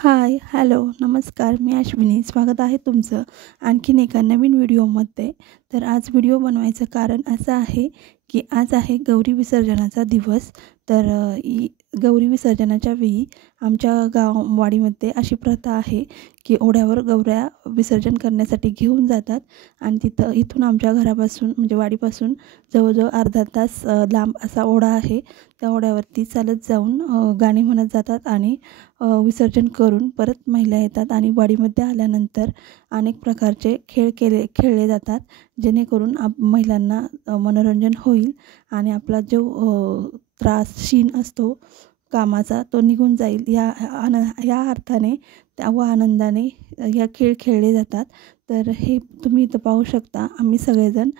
हाय, hello, नमस्कार. मी अश्विनी. स्वागत आहे तुमचं आणखीन एका नवीन व्हिडिओमध्ये. तर आज व्हिडिओ बनवायचं कारण असं आहे की आज आहे गौरी विसर्जनाचा दिवस. तर गौरी विसर्जनाच्या वेळी आमच्या वाडीमध्ये अशी प्रथा आहे की ओढ्यावर गौऱ्या विसर्जन करण्यासाठी घेऊन जातात आणि इथून आमच्या घरापासून म्हणजे वाडीपासून जवळजवळ अर्धा तास लांब असा ओढा आहे. त्या ओढ्यावरती चालत जाऊन गाणी म्हणत जातात आणि विसर्जन करून परत महिला येतात आणि वाडीमध्ये आल्यानंतर अनेक प्रकारचे खेळले जातात, जेणेकरून महिलांना मनोरंजन होईल आणि आपला जो शीण असतो कामाचा तो निघून जाईल या अर्थाने व आनंदाने या खेळ खेळले जातात. तर हे तुम्ही इथं पाहू शकता. आम्ही सगळेजण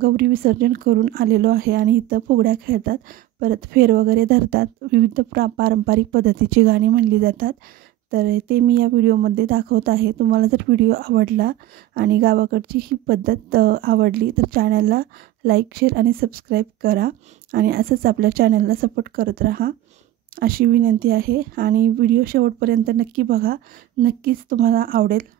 गौरी विसर्जन करून आलेलो आहे आणि इथं फुगड्या खेळतात, परत फेर वगैरे धरतात, विविध पारंपरिक पद्धतीची गाणी म्हणली जातात. तर ते मी या व्हिडिओमध्ये दाखवत आहे. तुम्हाला जर व्हिडिओ आवडला आणि गावाकडची ही पद्धत आवडली तर चॅनलला लाईक, शेअर आणि सबस्क्राईब करा आणि असंच आपल्या चॅनलला सपोर्ट करत राहा अशी विनंती आहे. आणि व्हिडिओ शेवटपर्यंत नक्की बघा, नक्कीच तुम्हाला आवडेल.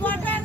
मोठा